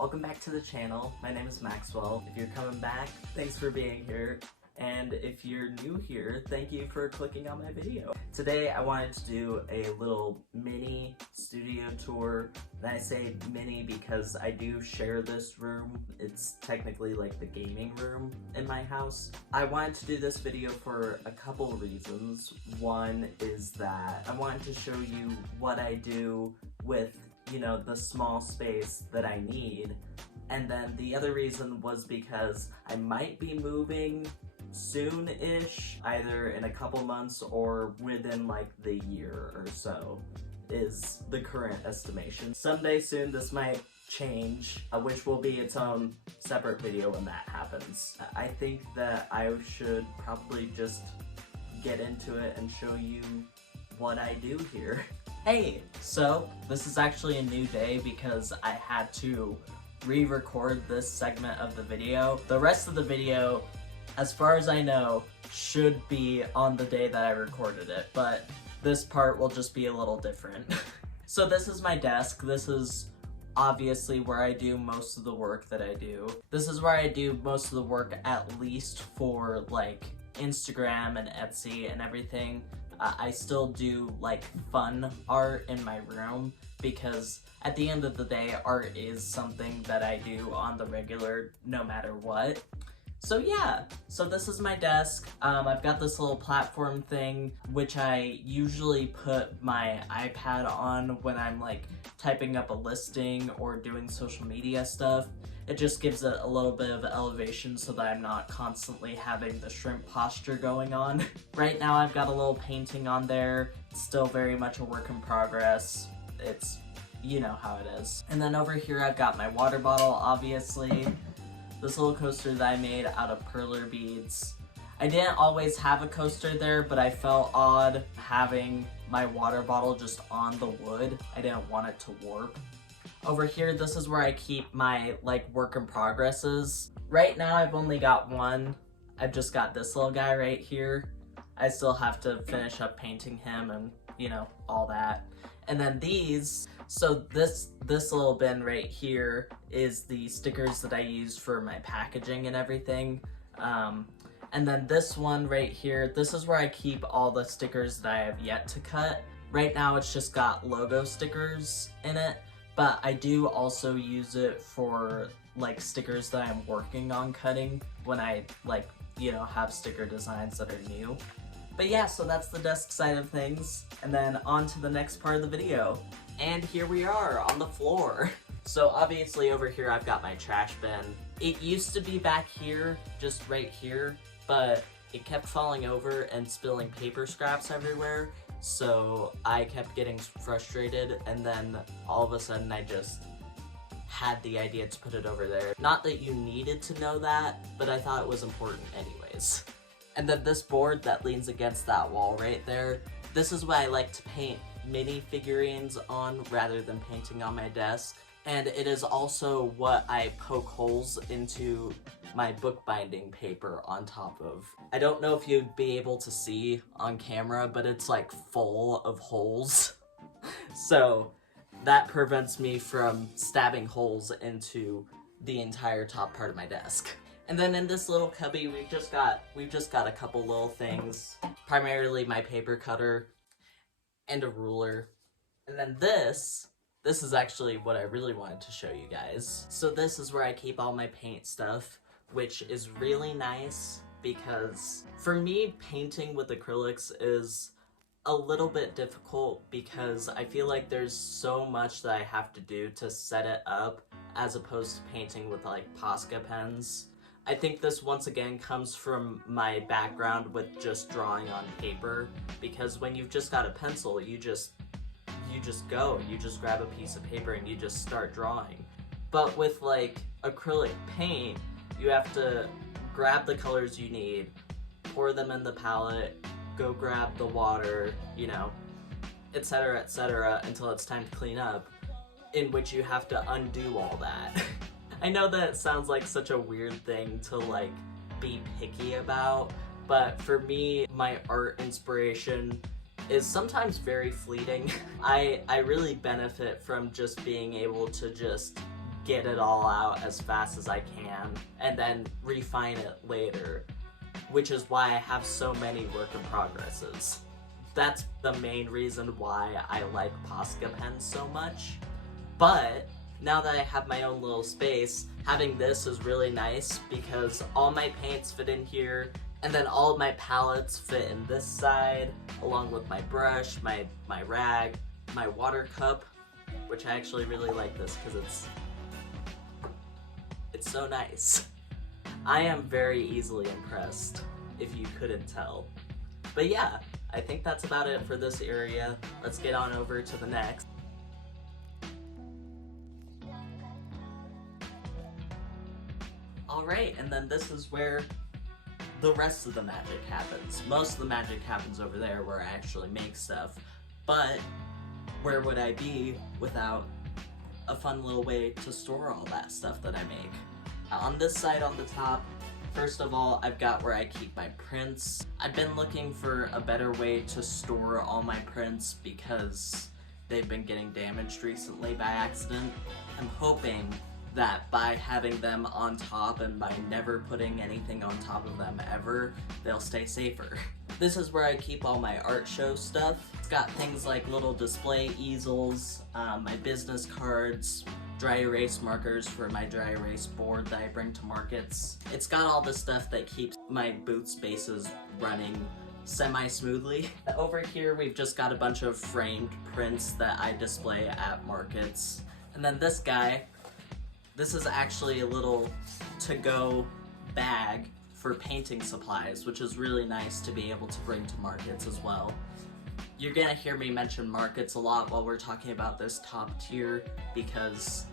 Welcome back to the channel. My name is Maxwell. If you're coming back, thanks for being here. And if you're new here, thank you for clicking on my video. Today I wanted to do a little mini studio tour. And I say mini because I do share this room. It's technically like the gaming room in my house. I wanted to do this video for a couple reasons. One is that I wanted to show you what I do with, the small space that I need. And then the other reason was because I might be moving soon-ish, either in a couple months or within like the year or so is the current estimation. Someday soon this might change, which will be its own separate video when that happens. I think that I should probably just get into it and show you what I do here. Hey, so this is actually a new day because I had to re-record this segment of the video. The rest of the video, as far as I know, should be on the day that I recorded it, but this part will just be a little different. So this is my desk. This is obviously where I do most of the work that I do. This is where I do most of the work, at least for like Instagram and Etsy and everything. I still do like fun art in my room because at the end of the day, art is something that I do on the regular no matter what. So yeah, so this is my desk. I've got this little platform thing, which I usually put my iPad on when I'm like typing up a listing or doing social media stuff. It just gives it a little bit of elevation so that I'm not constantly having the shrimp posture going on. Right now I've got a little painting on there. It's still very much a work in progress. It's, you know how it is. And then over here I've got my water bottle, obviously. This little coaster that I made out of perler beads. I didn't always have a coaster there, but I felt odd having my water bottle just on the wood. I didn't want it to warp. Over here, this is where I keep my work in progresses. Right now I've only got one. I've just got this little guy right here. I still have to finish up painting him and all that. And then these, so this little bin right here is the stickers that I use for my packaging and everything. And then this one right here, this is where I keep all the stickers that I have yet to cut. Right now it's just got logo stickers in it, but I do also use it for stickers that I'm working on cutting when I have sticker designs that are new. But yeah, so that's the desk side of things, and then on to the next part of the video. And here we are on the floor. So obviously over here I've got my trash bin. It used to be back here, just right here, but it kept falling over and spilling paper scraps everywhere. So I kept getting frustrated, and then all of a sudden I just had the idea to put it over there. Not that you needed to know that, but I thought it was important anyways. And then this board that leans against that wall right there, this is what I like to paint mini figurines on rather than painting on my desk. And it is also what I poke holes into my bookbinding paper on top of. I don't know if you'd be able to see on camera, but it's full of holes. So that prevents me from stabbing holes into the entire top part of my desk. And then in this little cubby, we've just got a couple little things, primarily my paper cutter and a ruler. And then this is actually what I really wanted to show you guys. So this is where I keep all my paint stuff, which is really nice because for me, painting with acrylics is a little bit difficult because I feel like there's so much that I have to do to set it up as opposed to painting with Posca pens. I think this once again comes from my background with just drawing on paper, because when you've just got a pencil, you just grab a piece of paper and you just start drawing. But with acrylic paint, you have to grab the colors you need, pour them in the palette, go grab the water, etc., until it's time to clean up, in which you have to undo all that. I know that it sounds like such a weird thing to be picky about, but for me, my art inspiration is sometimes very fleeting. I really benefit from just being able to just get it all out as fast as I can and then refine it later, which is why I have so many work in progresses. That's the main reason why I like Posca pens so much. But now that I have my own little space, having this is really nice because all my paints fit in here, and then all of my palettes fit in this side, along with my brush, my rag, my water cup, which I actually really like this because it's so nice. I am very easily impressed, if you couldn't tell. But yeah, I think that's about it for this area. Let's get on over to the next. Alright, and then this is where the rest of the magic happens. Most of the magic happens over there where I actually make stuff, but where would I be without a fun little way to store all that stuff that I make? On this side on the top, first of all, I've got where I keep my prints. I've been looking for a better way to store all my prints because they've been getting damaged recently by accident. I'm hoping that by having them on top and by never putting anything on top of them ever, they'll stay safer. This is where I keep all my art show stuff. It's got things like little display easels, my business cards, dry erase markers for my dry erase board that I bring to markets. It's got all the stuff that keeps my booth spaces running semi-smoothly. Over here we've just got a bunch of framed prints that I display at markets. And then this guy, this is actually a little to-go bag for painting supplies, which is really nice to be able to bring to markets as well. You're gonna hear me mention markets a lot while we're talking about this top tier because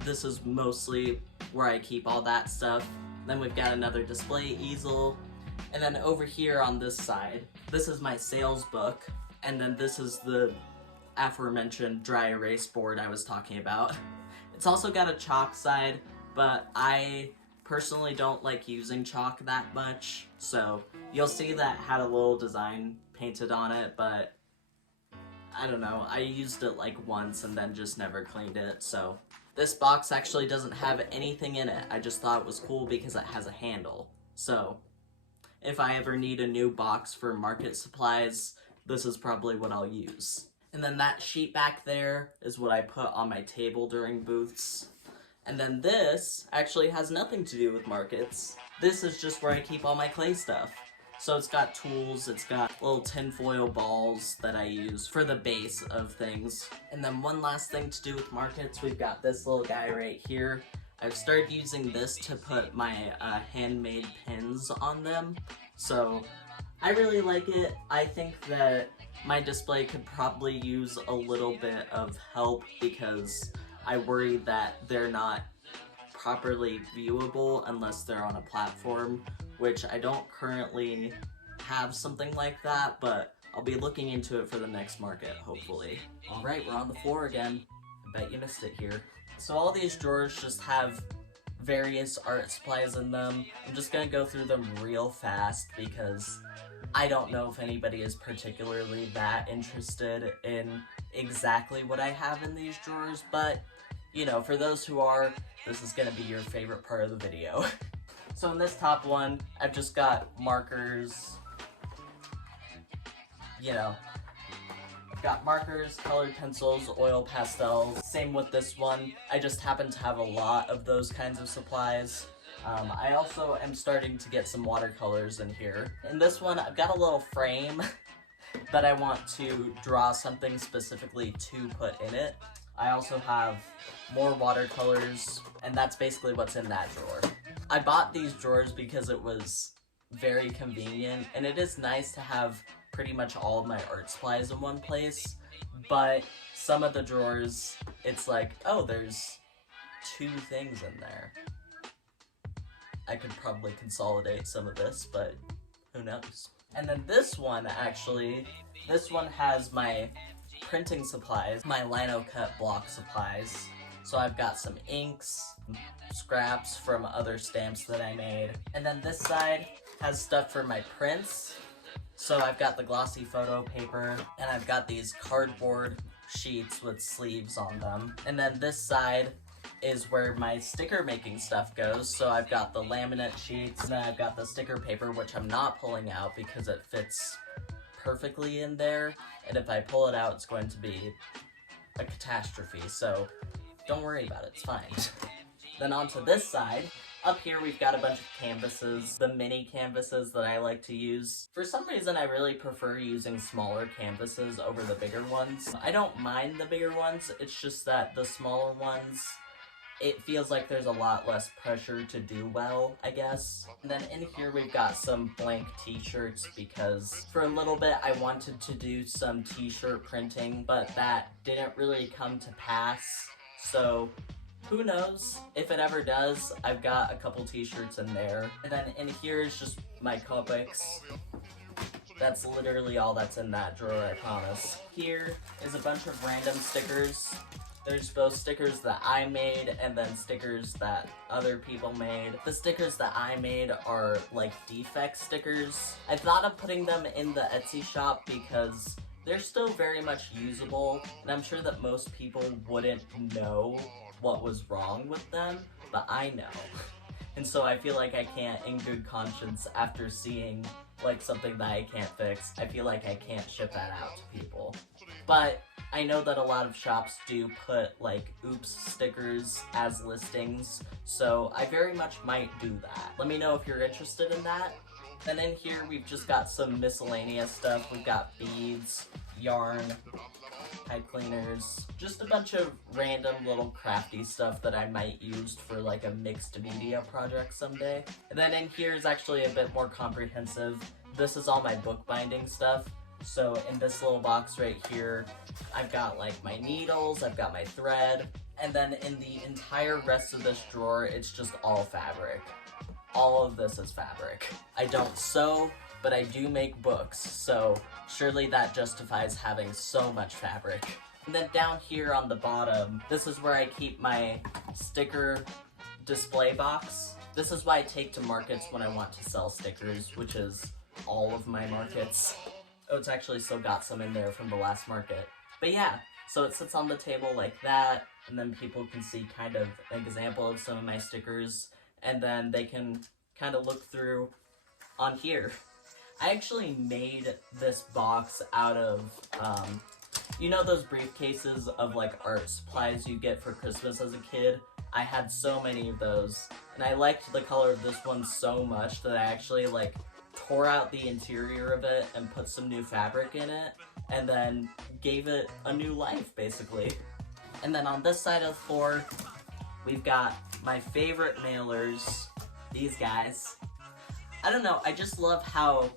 this is mostly where I keep all that stuff. Then we've got another display easel. And then over here on this side, this is my sales book. And then this is the aforementioned dry erase board I was talking about. It's also got a chalk side, but I personally don't like using chalk that much. So you'll see that had a little design painted on it, but I don't know, I used it like once and then just never cleaned it. So this box actually doesn't have anything in it. I just thought it was cool because it has a handle. So if I ever need a new box for market supplies, this is probably what I'll use. And then that sheet back there is what I put on my table during booths. And then this actually has nothing to do with markets. This is just where I keep all my clay stuff. So it's got tools, it's got little tinfoil balls that I use for the base of things. And then one last thing to do with markets, we've got this little guy right here. I've started using this to put my handmade pins on them. So I really like it. I think that my display could probably use a little bit of help because I worry that they're not properly viewable unless they're on a platform, which I don't currently have something like that, but I'll be looking into it for the next market, hopefully. Alright, we're on the floor again. I bet you missed it here. So all these drawers just have various art supplies in them. I'm just gonna go through them real fast because I don't know if anybody is particularly that interested in exactly what I have in these drawers, but, you know, for those who are, this is gonna be your favorite part of the video. So in this top one, I've just got markers, you know, I've got markers, colored pencils, oil pastels. Same with this one. I just happen to have a lot of those kinds of supplies. I also am starting to get some watercolors in here. In this one, I've got a little frame that I want to draw something specifically to put in it. I also have more watercolors, and that's basically what's in that drawer. I bought these drawers because it was very convenient, and it is nice to have pretty much all of my art supplies in one place, but some of the drawers, it's like, oh, there's 2 things in there. I could probably consolidate some of this, but who knows. And then this one, actually, this one has my printing supplies, my lino cut block supplies. So I've got some inks, scraps from other stamps that I made. And then this side has stuff for my prints. So I've got the glossy photo paper, and I've got these cardboard sheets with sleeves on them. And then this side is where my sticker making stuff goes. So I've got the laminate sheets, and then I've got the sticker paper, which I'm not pulling out because it fits perfectly in there, and if I pull it out, it's going to be a catastrophe, so don't worry about it, it's fine. Then onto this side, up here we've got a bunch of canvases, the mini canvases that I like to use. For some reason, I really prefer using smaller canvases over the bigger ones. I don't mind the bigger ones, it's just that the smaller ones, it feels like there's a lot less pressure to do well, I guess. And then in here we've got some blank t-shirts because for a little bit I wanted to do some t-shirt printing, but that didn't really come to pass. So who knows if it ever does. I've got a couple t-shirts in there. And then in here is just my Copics. That's literally all that's in that drawer, I promise. Here is a bunch of random stickers. There's both stickers that I made and then stickers that other people made. The stickers that I made are like defect stickers. I thought of putting them in the Etsy shop because they're still very much usable, and I'm sure that most people wouldn't know what was wrong with them, but I know. And so I feel like I can't, in good conscience, after seeing like something that I can't fix, I feel like I can't ship that out to people. But I know that a lot of shops do put like oops stickers as listings, so I very much might do that. Let me know if you're interested in that. And in here we've just got some miscellaneous stuff. We've got beads, yarn, pipe cleaners, just a bunch of random little crafty stuff that I might use for like a mixed media project someday. And then in here is actually a bit more comprehensive. This is all my bookbinding stuff. So in this little box right here, I've got like my needles, I've got my thread, and then in the entire rest of this drawer, it's just all fabric. All of this is fabric. I don't sew, but I do make books, so surely that justifies having so much fabric. And then down here on the bottom, this is where I keep my sticker display box. This is what I take to markets when I want to sell stickers, which is all of my markets. Oh, it's actually still got some in there from the last market. But yeah, so it sits on the table like that, and then people can see kind of an example of some of my stickers, and then they can kind of look through on here. I actually made this box out of, you know those briefcases of like art supplies you get for Christmas as a kid? I had so many of those, and I liked the color of this one so much that I actually like tore out the interior of it and put some new fabric in it, and then gave it a new life, basically. And then on this side of the floor, we've got my favorite mailers, these guys. I don't know, I just love how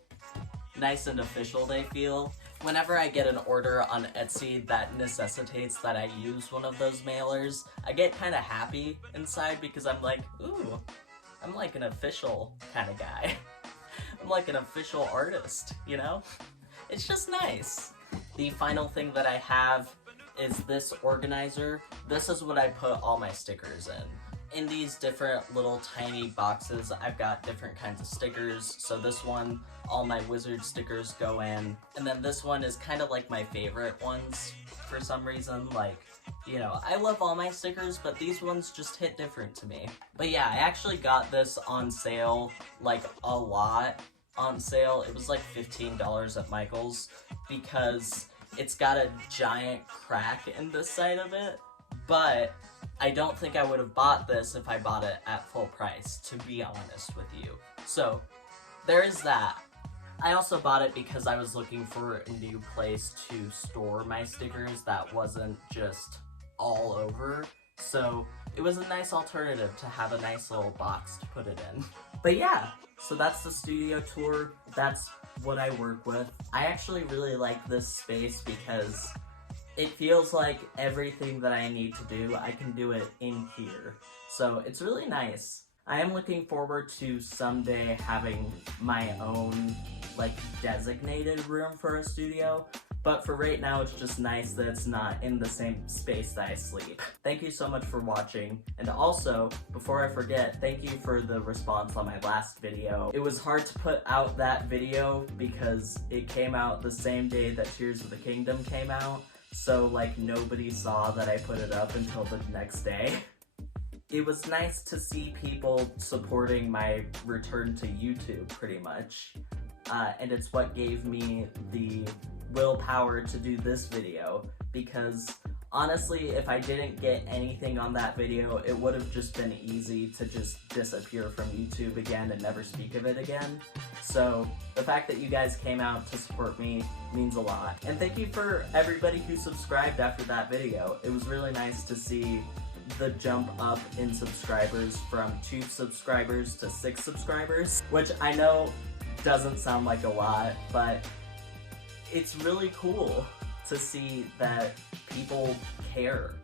nice and official they feel. Whenever I get an order on Etsy that necessitates that I use one of those mailers, I get kind of happy inside because I'm like, ooh, I'm like an official kind of guy. I'm like an official artist, you know? It's just nice. The final thing that I have is this organizer. This is what I put all my stickers in. In these different little tiny boxes, I've got different kinds of stickers. So this one, all my wizard stickers go in. And then this one is kind of like my favorite ones for some reason. Like, you know, I love all my stickers, but these ones just hit different to me. But yeah, I actually got this on sale, like a lot on sale. It was like $15 at Michael's because it's got a giant crack in this side of it, but I don't think I would have bought this if I bought it at full price, to be honest with you. So there is that. I also bought it because I was looking for a new place to store my stickers that wasn't just all over. So it was a nice alternative to have a nice little box to put it in. But yeah, so that's the studio tour. That's what I work with. I actually really like this space because it feels like everything that I need to do, I can do it in here. So it's really nice. I am looking forward to someday having my own, like, designated room for a studio. But for right now, it's just nice that it's not in the same space that I sleep. Thank you so much for watching. And also, before I forget, thank you for the response on my last video. It was hard to put out that video because it came out the same day that Tears of the Kingdom came out. So, like, nobody saw that I put it up until the next day. it was nice to see people supporting my return to YouTube, pretty much. And it's what gave me the willpower to do this video, because honestly, if I didn't get anything on that video, it would have just been easy to just disappear from YouTube again and never speak of it again. So the fact that you guys came out to support me means a lot. And thank you for everybody who subscribed after that video. It was really nice to see the jump up in subscribers from 2 subscribers to 6 subscribers, which I know doesn't sound like a lot, but it's really cool to see that people care.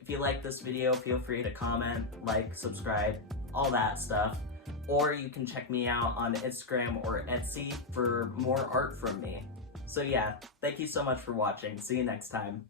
If you like this video, feel free to comment, like, subscribe, all that stuff. Or you can check me out on Instagram or Etsy for more art from me. So yeah, thank you so much for watching. See you next time.